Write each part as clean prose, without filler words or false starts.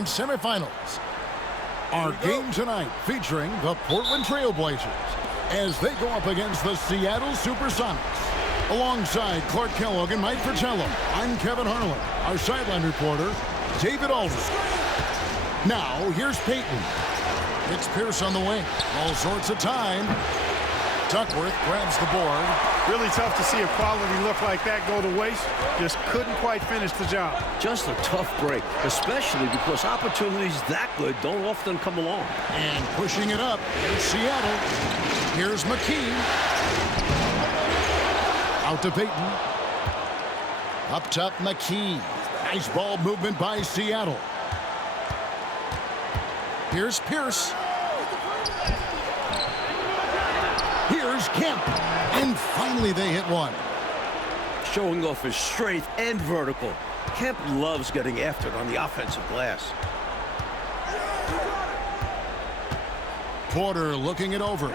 semifinals. Our game tonight featuring the Portland Trailblazers as they go up against the Seattle Supersonics. Alongside Clark Kellogg and Mike Fratello, I'm Kevin Harlan. Our sideline reporter, David Aldridge. Now, here's Peyton. It's Pierce on the wing. All sorts of time. Duckworth grabs the board. Really tough to see a quality look like that go to waste. Just couldn't quite finish the job. Just a tough break, especially because opportunities that good don't often come along. And pushing it up, here's Seattle. Here's McKee. Out to Peyton. Up top, McKee. Nice ball movement by Seattle. Here's Pierce. Here's Kemp. And finally they hit one. Showing off his strength and vertical. Kemp loves getting after it on the offensive glass. Porter looking it over.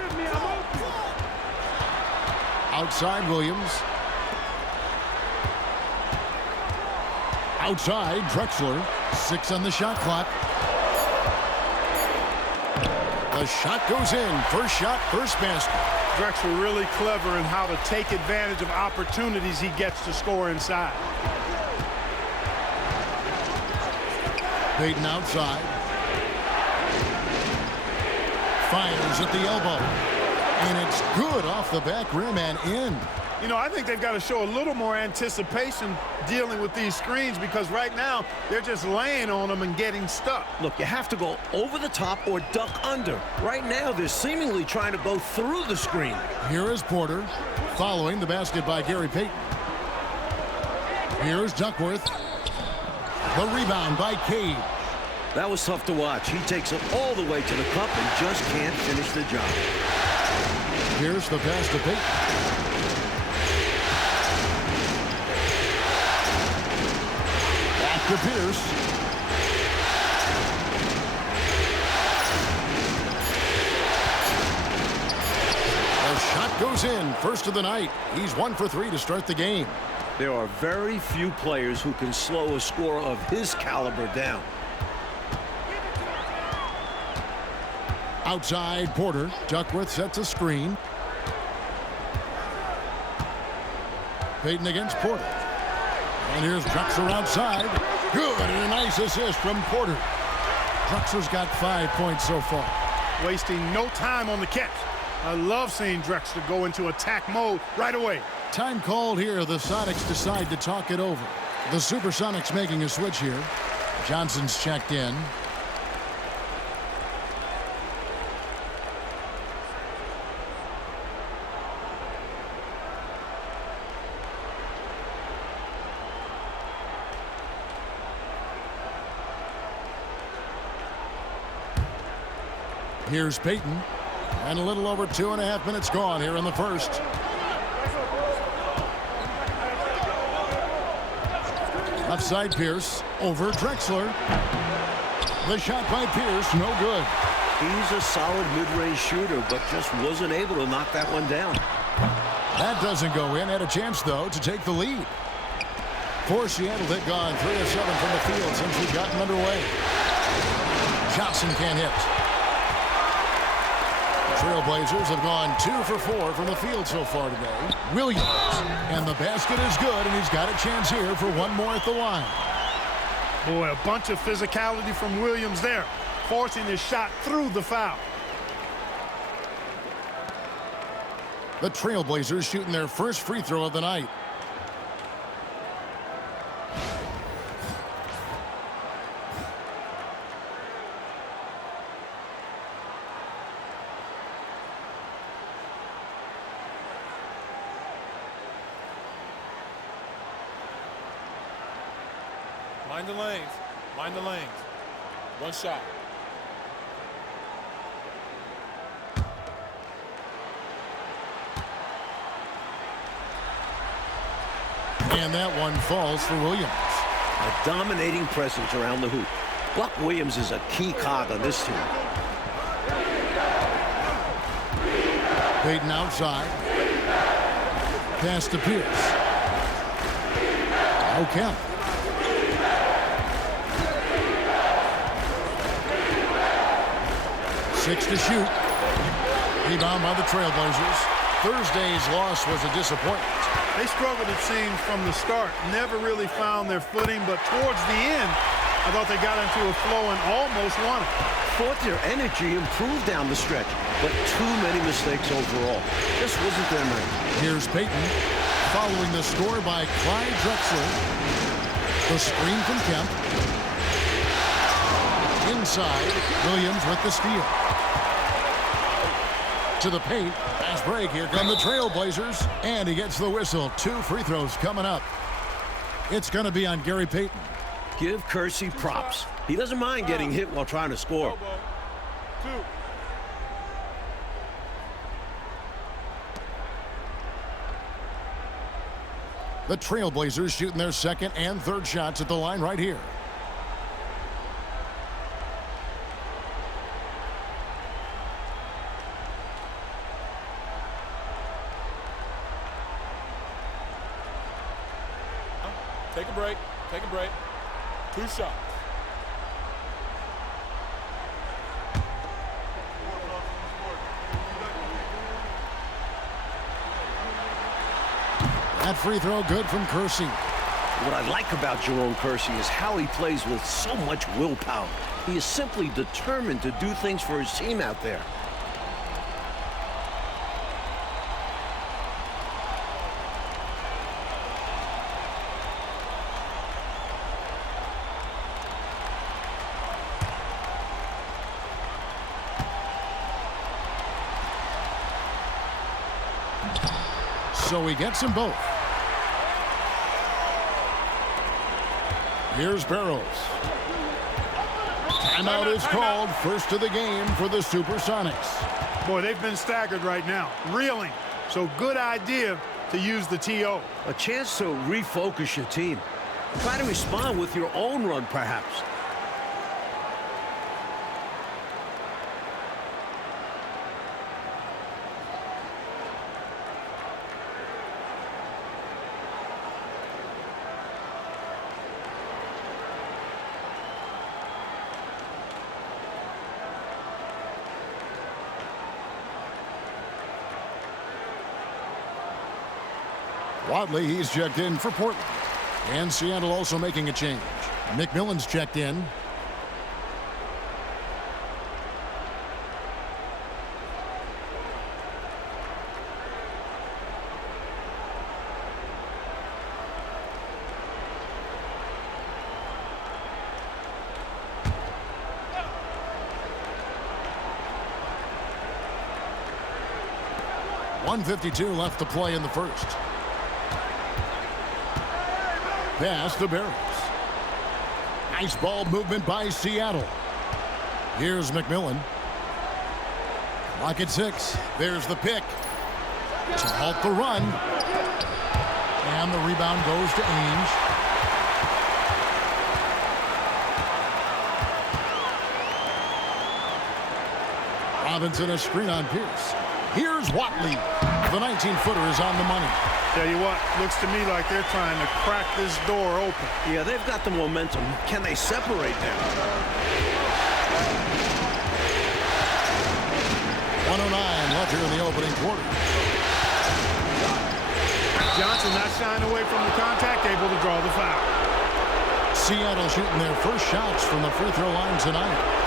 Outside Williams. Outside Drexler. 6 on the shot clock. The shot goes in. First shot, first basket. Drexler really clever in how to take advantage of opportunities he gets to score inside. Peyton outside. Fires at the elbow. And it's good off the back rim and in. You know, I think they've got to show a little more anticipation dealing with these screens because right now they're just laying on them and getting stuck. Look, you have to go over the top or duck under. Right now, they're seemingly trying to go through the screen. Here is Porter, following the basket by Gary Payton. Here's Duckworth. The rebound by Cage. That was tough to watch. He takes it all the way to the cup and just can't finish the job. Here's the pass to Payton. To Pierce. The shot goes in. First of the night. He's 1 for 3 to start the game. There are very few players who can slow a scorer of his caliber down. Outside Porter. Duckworth sets a screen. Payton against Porter. And here's Drexler outside. Good, and a nice assist from Porter. Drexler's got 5 points so far. Wasting no time on the catch. I love seeing Drexler go into attack mode right away. Time called here. The Sonics decide to talk it over. The Supersonics making a switch here. Johnson's checked in. Here's Peyton. And a little over 2.5 minutes gone here in the first. Left side Pierce. Over Drexler. The shot by Pierce. No good. He's a solid mid-range shooter, but just wasn't able to knock that one down. That doesn't go in. Had a chance, though, to take the lead. For Seattle, they've gone 3 of 7 from the field since we've gotten underway. Johnson can't hit. Trailblazers have gone 2 for 4 from the field so far today. Williams. And the basket is good, and he's got a chance here for one more at the line. Boy, a bunch of physicality from Williams there, forcing his shot through the foul. The Trailblazers shooting their first free throw of the night. Mind the lanes. Mind the lanes. One shot. And that one falls for Williams. A dominating presence around the hoop. Buck Williams is a key cog on this team. Payton outside. Pass to Pierce. Kemp. 6 to shoot. Rebound by the Trailblazers. Thursday's loss was a disappointment. They struggled, it seems, from the start. Never really found their footing, but towards the end, I thought they got into a flow and almost won it. Thought their energy improved down the stretch, but too many mistakes overall. Just wasn't their night. Here's Payton, following the score by Clyde Drexler. The screen from Kemp. Inside, Williams with the steal. To the paint. Fast break. Here come the Trailblazers. And he gets the whistle. 2 free throws coming up. It's going to be on Gary Payton. Give Kersey props. He doesn't mind getting hit while trying to score. The Trailblazers shooting their second and third shots at the line right here. Take a break. Take a break. 2 shots. That free throw good from Kersey. What I like about Jerome Kersey is how he plays with so much willpower. He is simply determined to do things for his team out there. So he gets them both. Here's Barrows. Timeout is called. First of the game for the Supersonics. Boy, they've been staggered right now. Reeling. So good idea to use the TO. A chance to refocus your team. Try to respond with your own run, perhaps. Wadley, he's checked in for Portland. And Seattle also making a change. McMillan's checked in. .152 left to play in the first. Pass to Barrows. Nice ball movement by Seattle. Here's McMillan. Clock at 6. There's the pick to halt the run. And the rebound goes to Ainge. Robinson a screen on Pierce. Here's Watley. The 19-footer is on the money. Tell you what, looks to me like they're trying to crack this door open. Yeah, they've got the momentum. Can they separate them? 109 left here in the opening quarter. Johnson not shying away from the contact, able to draw the foul. Seattle shooting their first shots from the free throw line tonight.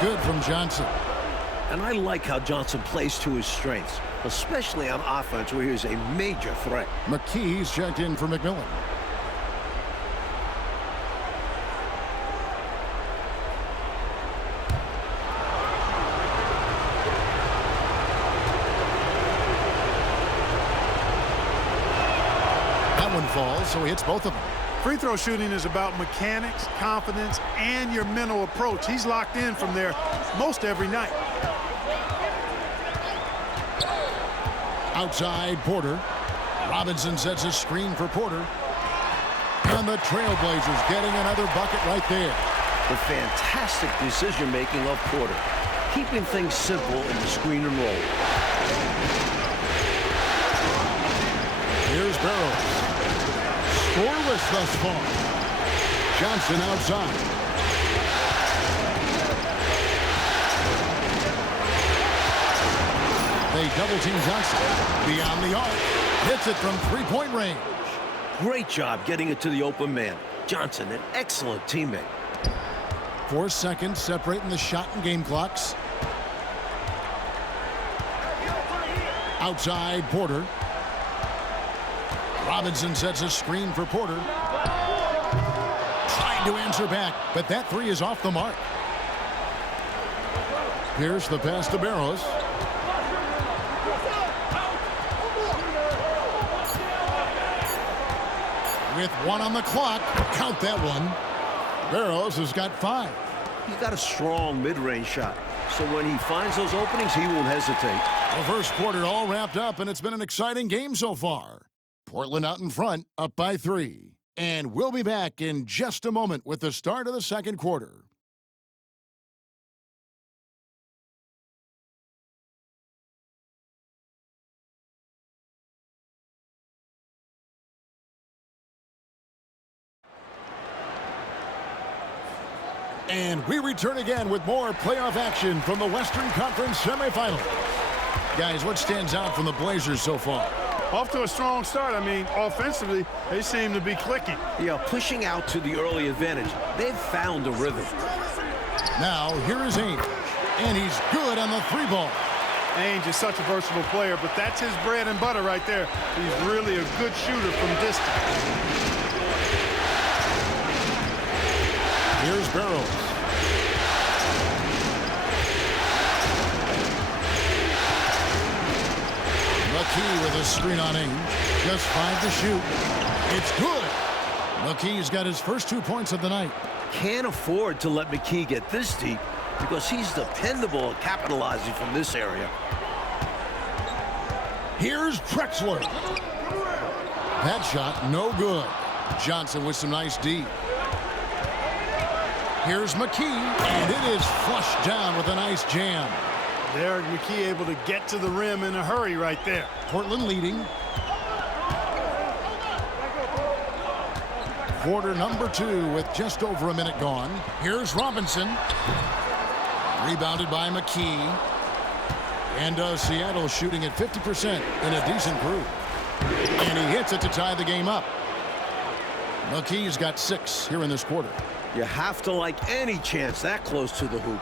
Good from Johnson. And I like how Johnson plays to his strengths, especially on offense where he's a major threat. McKee's checked in for McMillan. That one falls, so he hits both of them. Free throw shooting is about mechanics, confidence, and your mental approach. He's locked in from there most every night. Outside, Porter. Robinson sets a screen for Porter. And the Trailblazers getting another bucket right there. The fantastic decision-making of Porter, keeping things simple in the screen and roll. Here's Barrows. Scoreless thus far. Johnson outside. They double-team Johnson. Beyond the arc. Hits it from three-point range. Great job getting it to the open man. Johnson, an excellent teammate. 4 seconds separating the shot and game clocks. Outside, Porter. Robinson sets a screen for Porter. Trying to answer back, but that three is off the mark. Here's the pass to Barrows. With 1 on the clock, count that one. Barrows has got 5. He's got a strong mid-range shot, so when he finds those openings, he won't hesitate. The first quarter all wrapped up, and it's been an exciting game so far. Portland out in front, up by 3. And we'll be back in just a moment with the start of the second quarter. And we return again with more playoff action from the Western Conference semifinals. Guys, what stands out from the Blazers so far? Off to a strong start. I mean, offensively, they seem to be clicking. Yeah, pushing out to the early advantage. They've found a rhythm. Now, here is Ainge. And he's good on the 3 ball. Ainge is such a versatile player, but that's his bread and butter right there. He's really a good shooter from distance. Here's Barrows. McKee with a screen on Ainge. Just 5 to shoot. It's good. McKee's got his first 2 points of the night. Can't afford to let McKee get this deep because he's dependable at capitalizing from this area. Here's Drexler. That shot, no good. Johnson with some nice D. Here's McKee, and it is flushed down with a nice jam. Derek McKee able to get to the rim in a hurry right there. Portland leading. Quarter number 2 with just over a minute gone. Here's Robinson. Rebounded by McKee. And Seattle shooting at 50% in a decent group. And he hits it to tie the game up. McKee's got 6 here in this quarter. You have to like any chance that close to the hoop.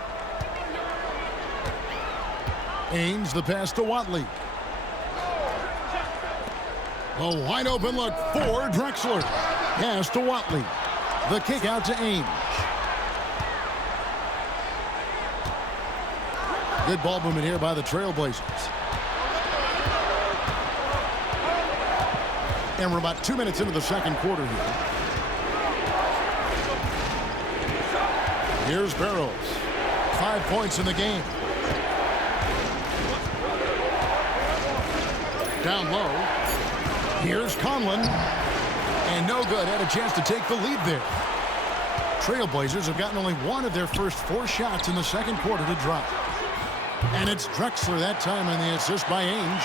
Ainge the pass to Watley. A wide open look for Drexler. Pass to Watley. The kick out to Ainge. Good ball movement here by the Trailblazers. And we're about 2 minutes into the second quarter here. Here's Barrows. 5 points in the game. Down low. Here's Conlon. And no good. Had a chance to take the lead there. Trailblazers have gotten only 1 of their first 4 shots in the second quarter to drop. And it's Drexler that time on the assist by Ainge.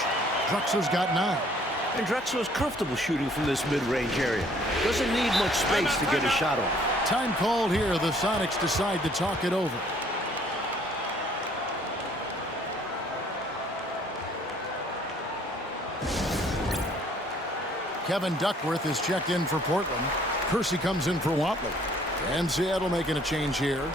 Drexler's got 9. And Drexler's comfortable shooting from this mid-range area. Doesn't need much space to get a shot off. Time called here. The Sonics decide to talk it over. Kevin Duckworth is checked in for Portland. Kersey comes in for Watley. And Seattle making a change here.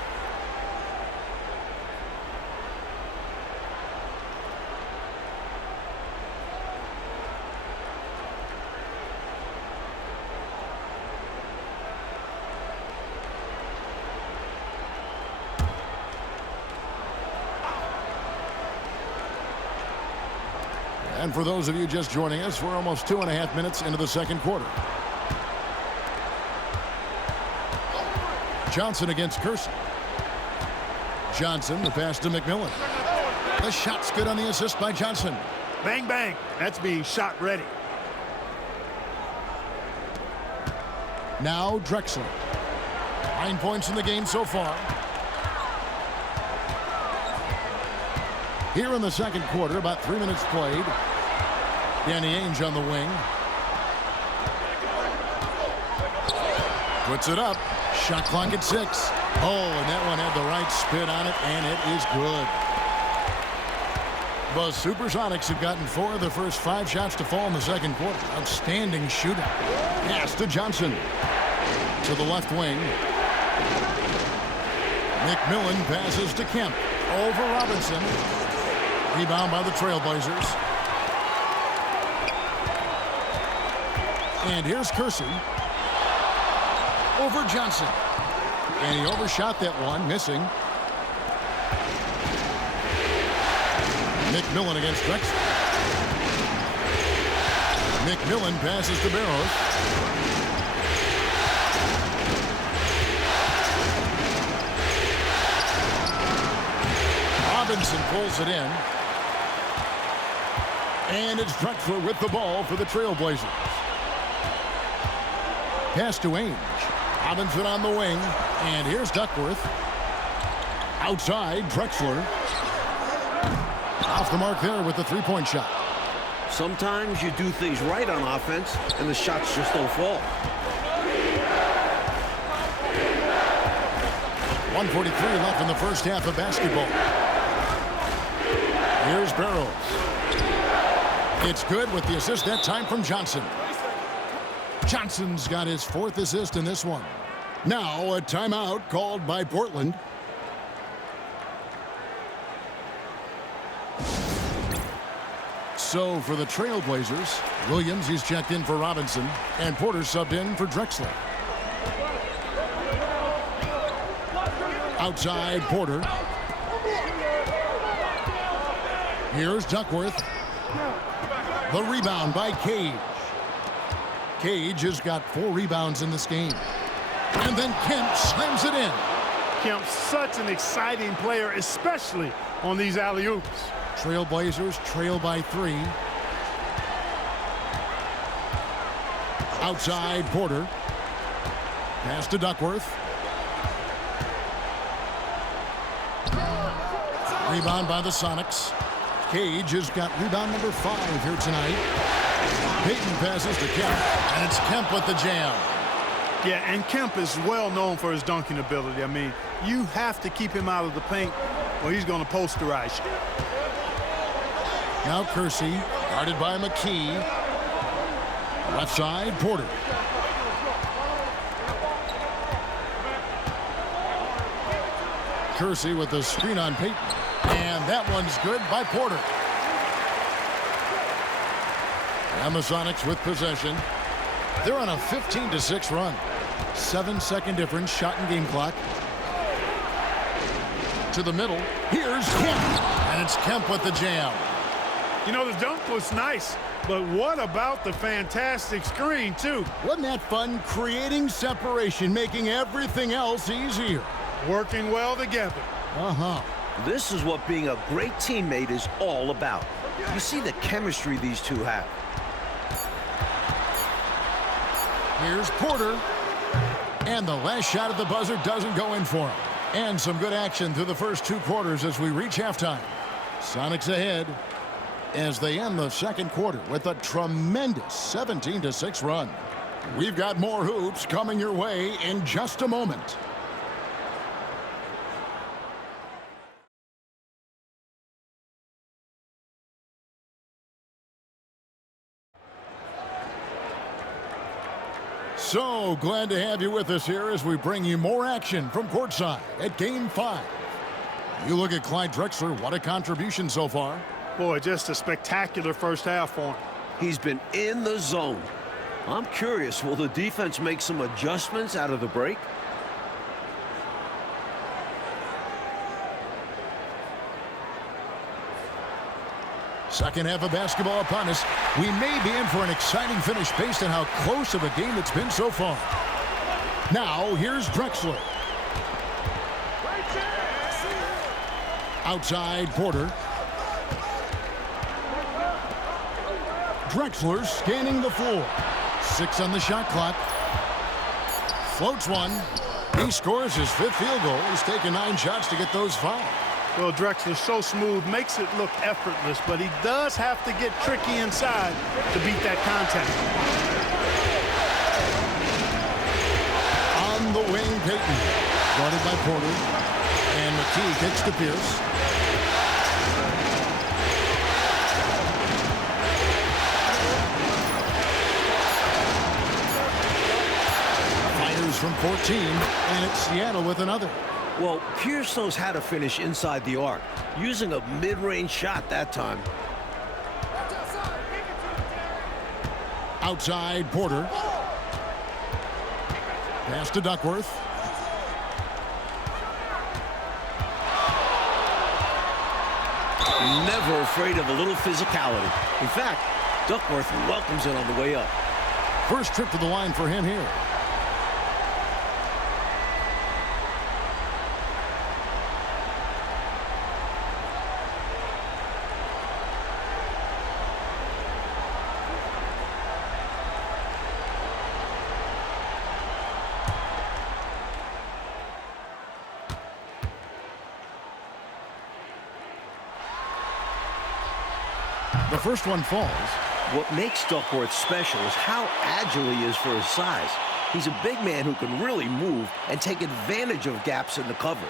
And for those of you just joining us, we're almost 2.5 minutes into the second quarter. Johnson against Kersey. Johnson, the pass to McMillan. The shot's good on the assist by Johnson. Bang, bang. That's being shot ready. Now Drexler. 9 points in the game so far. Here in the second quarter, about 3 minutes played. Danny Ainge on the wing. Puts it up. Shot clock at 6. Oh, and that one had the right spin on it, and it is good. The Supersonics have gotten 4 of the first 5 shots to fall in the second quarter. Outstanding shooting. Pass to Johnson. To the left wing. McMillan passes to Kemp. Over Robinson. Rebound by the Trailblazers. And here's Kersey. Over Johnson. And he overshot that one, missing. McMillan against Drexler. McMillan passes to Barrows. Robinson pulls it in. And it's Drexler with the ball for the Trailblazers. Pass to Ainge. Robinson on the wing. And here's Duckworth. Outside, Drexler. Off the mark there with the three-point shot. Sometimes you do things right on offense, and the shots just don't fall. 1:43 left in the first half of basketball. Here's Barrows. It's good with the assist that time from Johnson. Johnson's got his 4th assist in this one. Now a timeout called by Portland. So for the Trailblazers, Williams, he's checked in for Robinson, and Porter subbed in for Drexler. Outside, Porter. Here's Duckworth. The rebound by Cage. Cage has got 4 rebounds in this game. And then Kemp slams it in. Kemp's such an exciting player, especially on these alley-oops. Trailblazers trail by 3. Outside, Porter. Pass to Duckworth. Rebound by the Sonics. Cage has got rebound number 5 here tonight. Payton passes to Kemp, and it's Kemp with the jam. Yeah, and Kemp is well known for his dunking ability. I mean, you have to keep him out of the paint or he's going to posterize you. Now Kersey, guarded by McKee. Left side, Porter. Kersey with the screen on Payton. And that one's good by Porter. And the Sonics with possession. They're on a 15-6 run. 7-second difference, shot and game clock. To the middle. Here's Kemp. And it's Kemp with the jam. You know, the dunk was nice, but what about the fantastic screen, too? Wasn't that fun? Creating separation, making everything else easier. Working well together. Uh-huh. This is what being a great teammate is all about. You see the chemistry these two have. Here's Porter. And the last shot at the buzzer doesn't go in for him. And some good action through the first 2 quarters as we reach halftime. Sonics ahead as they end the second quarter with a tremendous 17-6 run. We've got more hoops coming your way in just a moment. So glad to have you with us here as we bring you more action from courtside at Game 5. You look at Clyde Drexler, what a contribution so far. Boy, just a spectacular first half for him. He's been in the zone. I'm curious, will the defense make some adjustments out of the break? Second half of basketball upon us. We may be in for an exciting finish based on how close of a game it's been so far. Now, here's Drexler. Outside, Porter. Drexler scanning the floor. 6 on the shot clock. Floats one. He scores his 5th field goal. He's taken 9 shots to get those 5. Well, Drexler's so smooth, makes it look effortless, but he does have to get tricky inside to beat that contact. On the wing, Payton. Guarded by Porter. And McKee kicks to Pierce. From 14, and it's Seattle with another. Well, Pierce knows how to finish inside the arc, using a mid-range shot that time. Outside, Porter. Pass to Duckworth. Never afraid of a little physicality. In fact, Duckworth welcomes it on the way up. First trip to the line for him here. The first one falls. What makes Duckworth special is how agile he is for his size. He's a big man who can really move and take advantage of gaps in the coverage.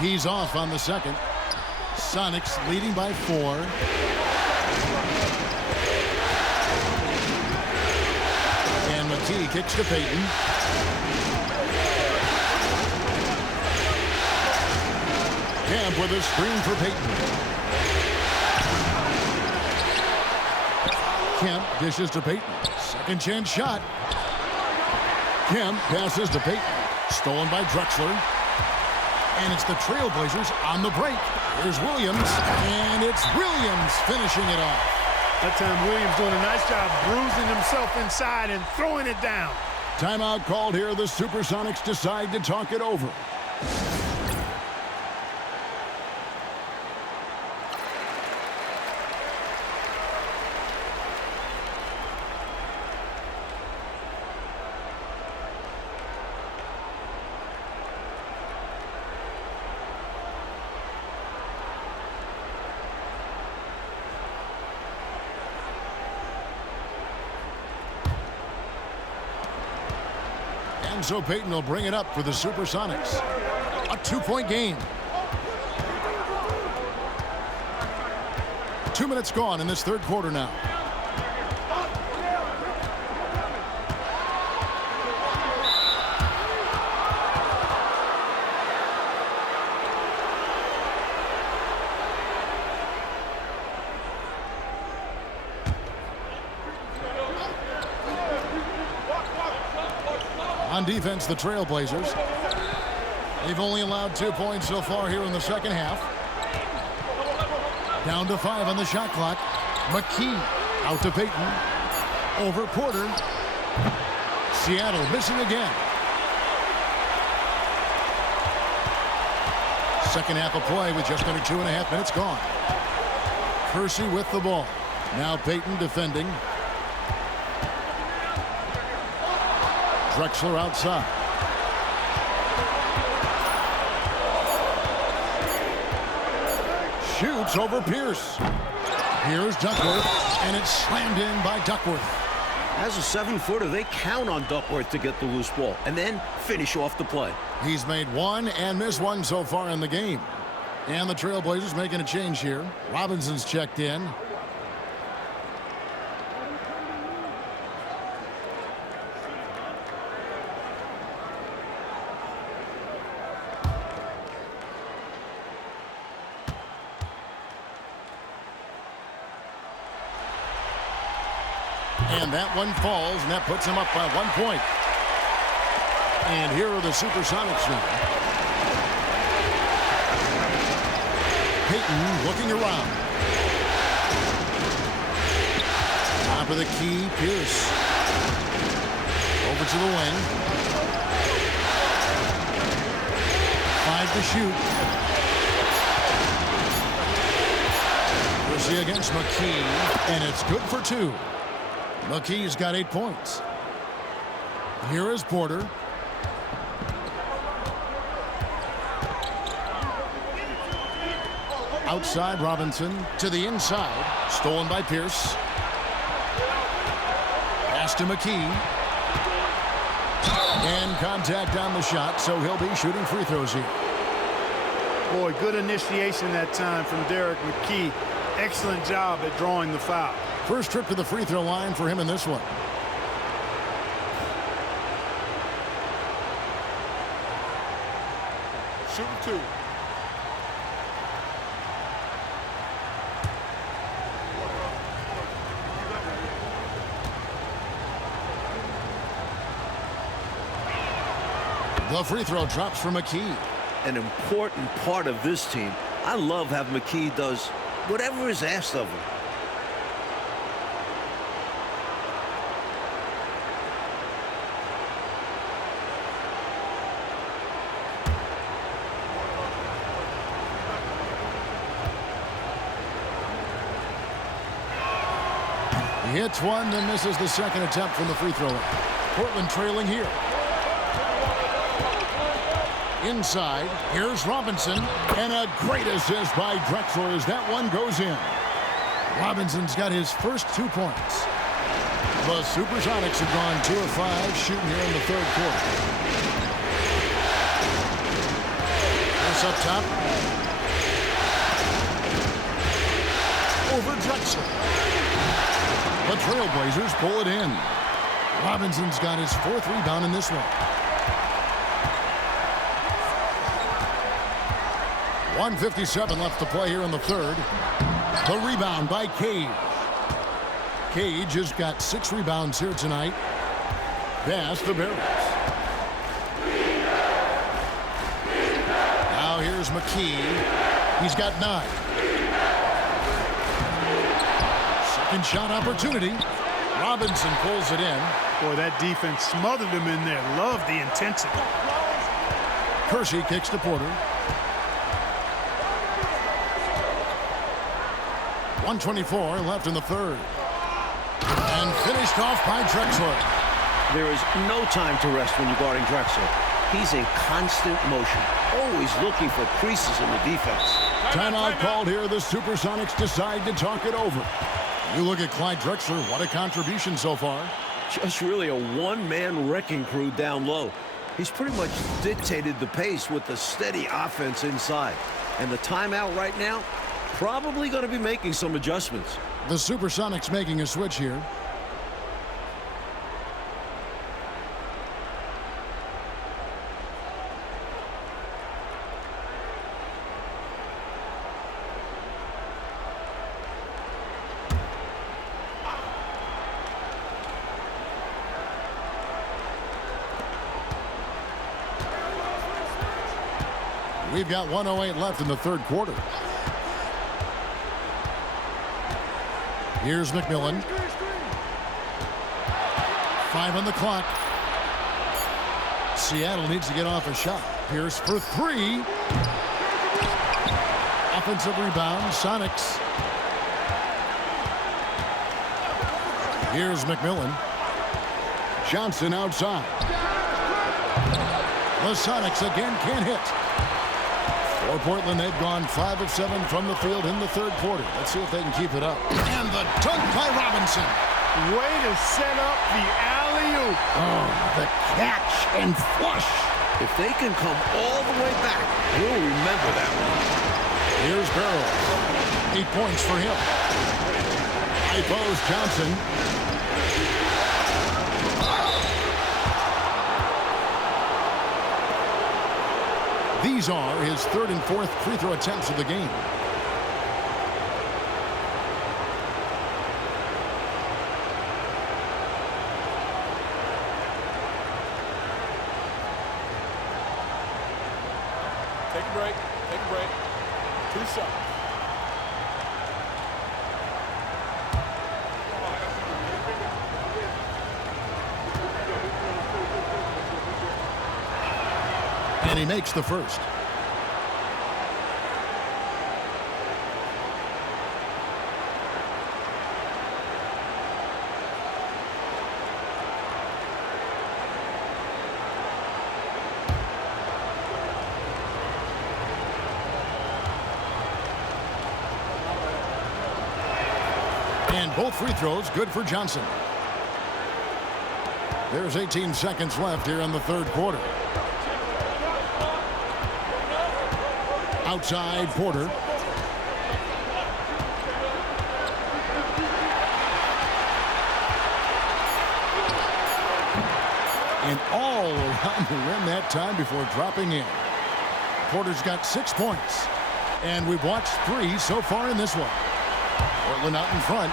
He's off on the second. Sonics leading by 4. And McKee kicks to Payton. Camp with a screen for Payton. Kemp dishes to Payton. Second chance shot. Kemp passes to Payton. Stolen by Drexler. And it's the Trailblazers on the break. Here's Williams, and it's Williams finishing it off. That time Williams doing a nice job bruising himself inside and throwing it down. Timeout called here. The Supersonics decide to talk it over. And so Payton will bring it up for the Supersonics. A 2-point game. 2 minutes gone in this third quarter now. On defense, the Trailblazers. They've only allowed 2 points so far here in the second half. Down to 5 on the shot clock. McKee out to Payton. Over Porter. Seattle missing again. Second half of play with just under 2.5 minutes gone. Kersey with the ball. Now Payton defending. Drexler outside. Shoots over Pierce. Here's Duckworth, and it's slammed in by Duckworth. As a 7-footer, they count on Duckworth to get the loose ball and then finish off the play. He's made 1 and missed 1 so far in the game. And the Trailblazers making a change here. Robinson's checked in. And that one falls, and that puts him up by 1 point. And here are the Supersonics now. Payton looking around. Top of the key, Pierce. Over to the wing. to shoot. Kersey against McKee, and it's good for 2. McKee's got 8 points. Here is Porter. Outside Robinson to the inside. Stolen by Pierce. Pass to McKee. And contact on the shot, so he'll be shooting free throws here. Boy, good initiation that time from Derek McKee. Excellent job at drawing the foul. First trip to the free throw line for him in this one. Shooting 2. The free throw drops for McKee. An important part of this team. I love how McKee does whatever is asked of him. He hits one, then misses the second attempt from the free throw line. Portland trailing here. Inside, here's Robinson, and a great assist by Drexler as that one goes in. Robinson's got his first 2 points. The Supersonics have gone 2 of 5 shooting here in the third quarter. Pass up top. Over Drexler. The Trailblazers pull it in. Robinson's got his 4th rebound in this one. 1:57 left to play here in the third. The rebound by Cage. Cage has got 6 rebounds here tonight. Pass to Barrett. Now here's McKee. He's got 9. Second shot opportunity. Robinson pulls it in. Boy, that defense smothered him in there. Love the intensity. Kersey kicks to Porter. 1:24 left in the third. And finished off by Drexler. There is no time to rest when you're guarding Drexler. He's in constant motion, always looking for creases in the defense. Timeout called here. The Supersonics decide to talk it over. You look at Clyde Drexler. What a contribution so far. Just really a one-man wrecking crew down low. He's pretty much dictated the pace with the steady offense inside. And the timeout right now, probably going to be making some adjustments. The Supersonics making a switch here. We've got 1:08 left in the third quarter. Here's McMillan. 5 on the clock. Seattle needs to get off a shot. Pierce for 3. Offensive rebound, Sonics. Here's McMillan. Johnson outside. The Sonics again can't hit. For Portland, they've gone 5 of 7 from the field in the third quarter. Let's see if they can keep it up. And the dunk by Robinson. Way to set up the alley-oop. Oh, the catch and flush. If they can come all the way back, we'll remember that one. Here's Barrow. 8 points for him. High post Johnson. These are his 3rd and 4th free throw attempts of the game. Take a break. Take a break. 2 shots. And he makes the first. And both free throws good for Johnson. There's 18 seconds left here in the third quarter. Outside Porter. And all around the rim that time before dropping in. Porter's got 6 points. And we've watched 3 so far in this one. Portland out in front.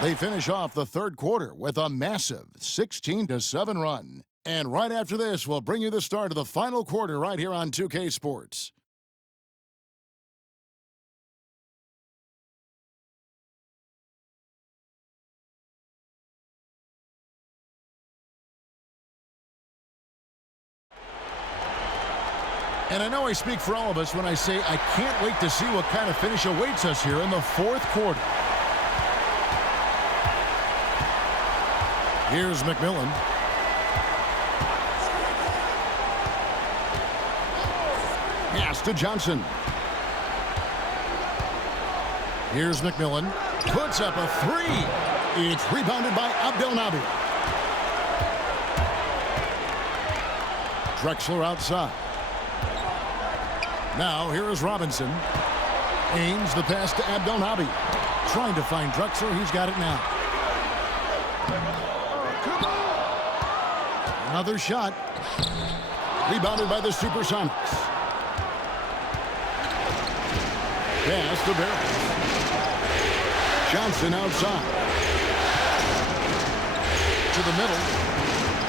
They finish off the third quarter with a massive 16-7 run. And right after this, we'll bring you the start of the final quarter right here on 2K Sports. And I know I speak for all of us when I say I can't wait to see what kind of finish awaits us here in the fourth quarter. Here's McMillan. Pass to Johnson. Here's McMillan. Puts up a 3. It's rebounded by Abdelnaby. Drexler outside. Now, here is Robinson. Aims the pass to Abdelnaby. Trying to find Drexler. He's got it now. Another shot. Rebounded by the Supersonics. Pass to Barrett. Johnson outside. To the middle.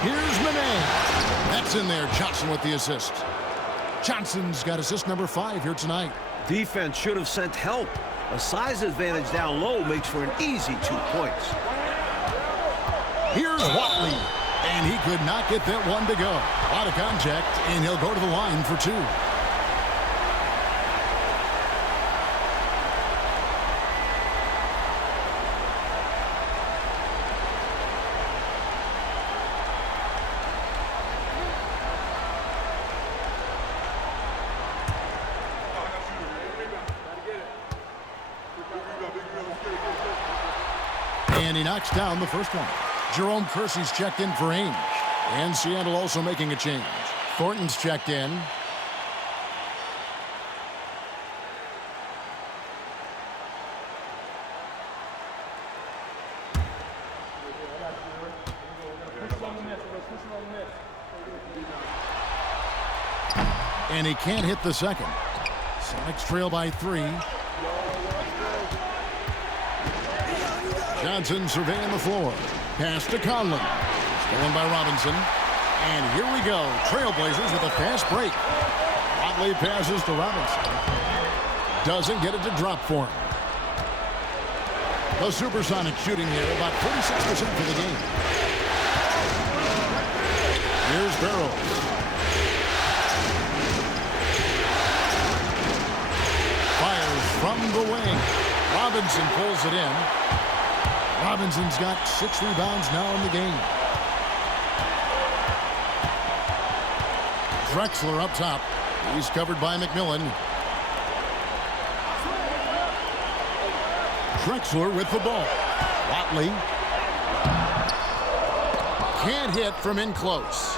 Here's Manet. That's in there. Johnson with the assist. Johnson's got assist number 5 here tonight. Defense should have sent help. A size advantage down low makes for an easy 2 points. Here's Watley. And he could not get that one to go. Out of contact, and he'll go to the line for 2. And he knocks down the first one. Jerome Kersey's checked in for Ainge. And Seattle also making a change. Thornton's checked in. And he can't hit the second. Sonics trail by 3. Johnson surveying the floor. Pass to Conlon. Stolen by Robinson. And here we go. Trailblazers with a fast break. Watley passes to Robinson. Doesn't get it to drop for him. The Supersonics shooting here about 46% for the game. Here's Barrows. Fires from the wing. Robinson pulls it in. Robinson's got 6 rebounds now in the game. Drexler up top. He's covered by McMillan. Drexler with the ball. Watley. Can't hit from in close.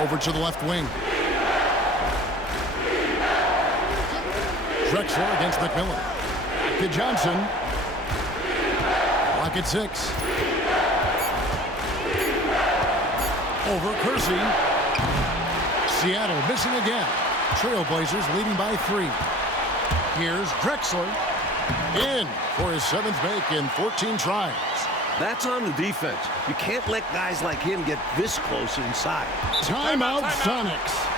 Over to the left wing. Drexler against McMillan. Back to Johnson. Clock at 6. Over Kersey. Seattle missing again. Trailblazers leading by 3. Here's Drexler. In for his 7th make in 14 tries. That's on the defense. You can't let guys like him get this close inside. Timeout, Sonics.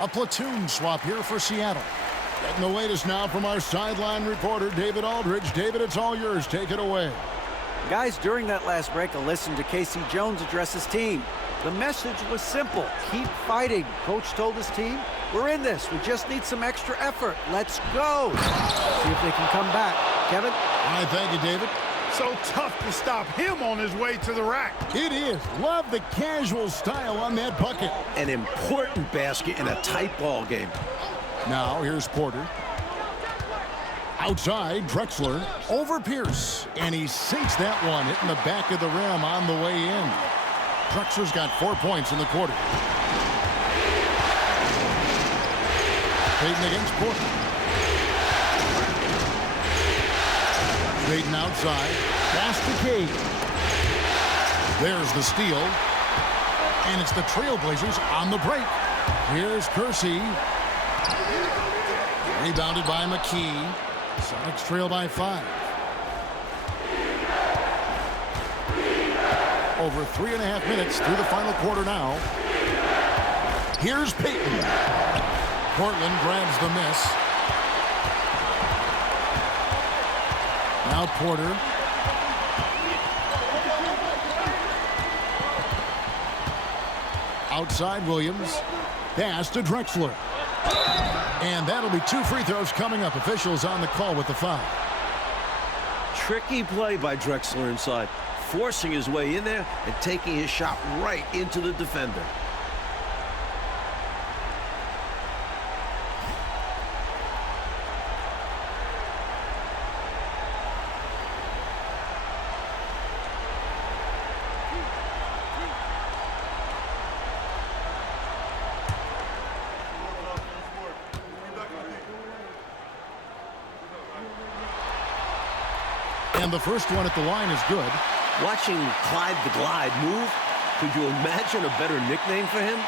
A platoon swap here for Seattle. Getting the latest now from our sideline reporter, David Aldridge. David, it's all yours. Take it away. Guys, during that last break, I listened to Casey Jones address his team. The message was simple. Keep fighting. Coach told his team, we're in this. We just need some extra effort. Let's go. See if they can come back. Kevin? All right, thank you, David. So tough to stop him on his way to the rack. It is. Love the casual style on that bucket. An important basket in a tight ball game. Now, here's Porter. Outside, Drexler over Pierce. And he sinks that one, hitting the back of the rim on the way in. Drexler's got 4 points in the quarter. Payton against Porter. Payton outside. Pass to Cade. There's the steal. And it's the Trailblazers on the break. Here's Kersey. Rebounded by McKee. Sonics trail by 5. Over 3.5 minutes through the final quarter now. Here's Payton. Portland grabs the miss. Now Porter. Outside Williams. Pass to Drexler. And that'll be 2 free throws coming up. Officials on the call with the foul. Tricky play by Drexler inside, forcing his way in there and taking his shot right into the defender. And the first one at the line is good. Watching Clyde the Glide move, could you imagine a better nickname for him?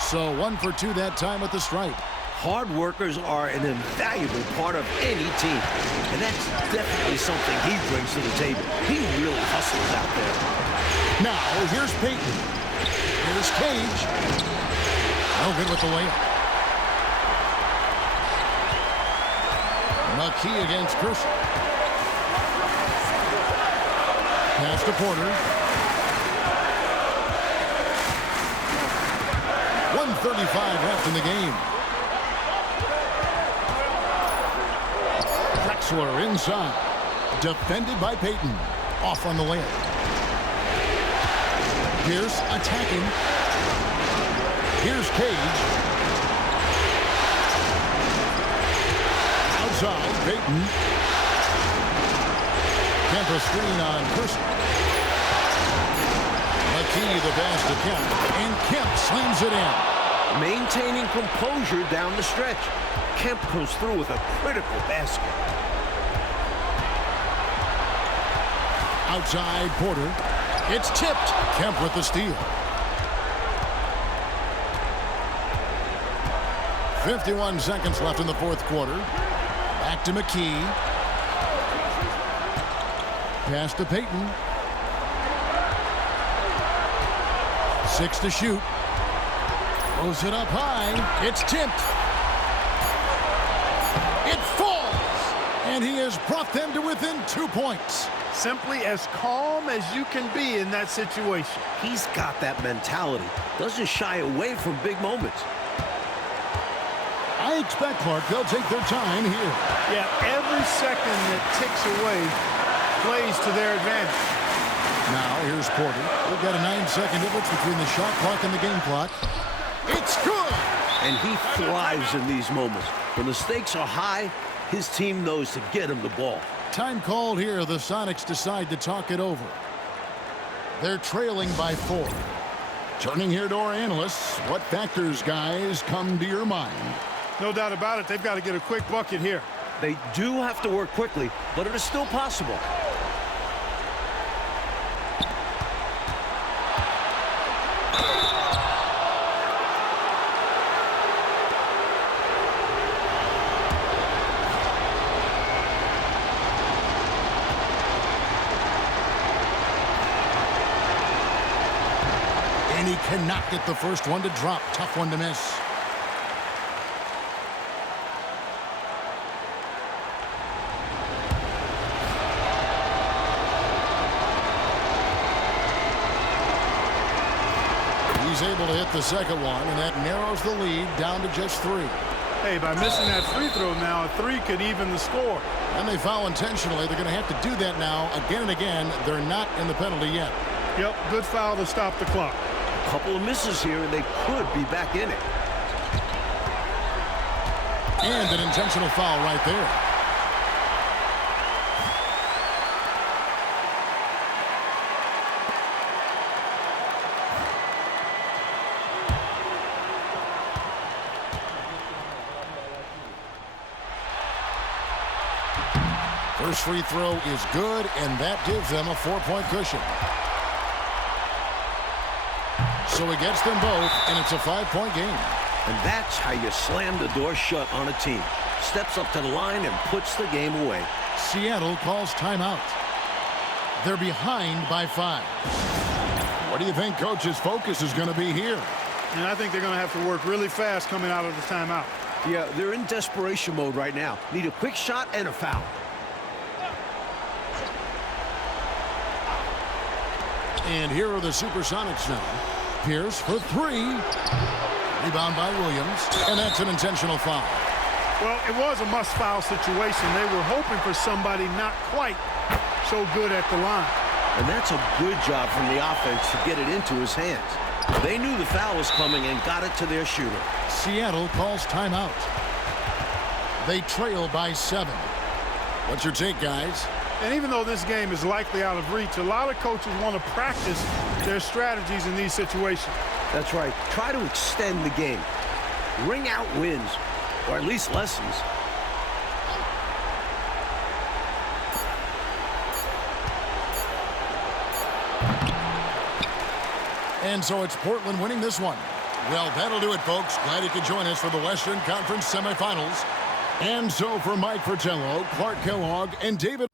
So 1 for 2 that time at the stripe. Hard workers are an invaluable part of any team, and that's definitely something he brings to the table. He really hustles out there. Now, here's Payton. Here's Cage. No good with the layup. McKee against Kersey. Pass to Porter. 1:35 left in the game. Drexler inside. Defended by Payton. Off on the layup. Pierce attacking. Here's Cage. Outside, Payton. Kemp a screen on Kersey. McKee the pass to Kemp. And Kemp slams it in. Maintaining composure down the stretch. Kemp comes through with a critical basket. Outside, Porter. It's tipped. Kemp with the steal. 51 seconds left in the fourth quarter. Back to McKee. Pass to Payton. 6 to shoot. Throws it up high. It's tipped. It falls. And he has brought them to within 2 points. Simply as calm as you can be in that situation. He's got that mentality. Doesn't shy away from big moments. I expect, Clark, they'll take their time here. Yeah, every second that ticks away plays to their advantage. Now, here's Porter. We've got a 9-second difference between the shot clock and the game clock. It's good! And he thrives in these moments. When the stakes are high, his team knows to get him the ball. Time called here. The Sonics decide to talk it over. They're trailing by 4. Turning here to our analysts. What factors, guys, come to your mind? No doubt about it. They've got to get a quick bucket here. They do have to work quickly, but it is still possible. And he cannot get the first one to drop. Tough one to miss. He's able to hit the second one, and that narrows the lead down to just 3. Hey, by missing that free throw now, a 3 could even the score. And they foul intentionally. They're going to have to do that now again and again. They're not in the penalty yet. Yep, good foul to stop the clock. A couple of misses here, and they could be back in it. And an intentional foul right there. First free throw is good, and that gives them a 4-point cushion. So he gets them both, and it's a 5-point game. And that's how you slam the door shut on a team. Steps up to the line and puts the game away. Seattle calls timeout. They're behind by 5. What do you think Coach's focus is going to be here? And I think they're going to have to work really fast coming out of the timeout. Yeah, they're in desperation mode right now. Need a quick shot and a foul. And here are the Supersonics now. Pierce for 3. Rebound by Williams. And that's an intentional foul. Well, it was a must-foul situation. They were hoping for somebody not quite so good at the line. And that's a good job from the offense to get it into his hands. They knew the foul was coming and got it to their shooter. Seattle calls timeout. They trail by 7. What's your take, guys? And even though this game is likely out of reach, a lot of coaches want to practice their strategies in these situations. That's right. Try to extend the game. Ring out wins, or at least lessons. And so it's Portland winning this one. Well, that'll do it, folks. Glad you could join us for the Western Conference semifinals. And so for Mike Fratello, Clark Kellogg, and David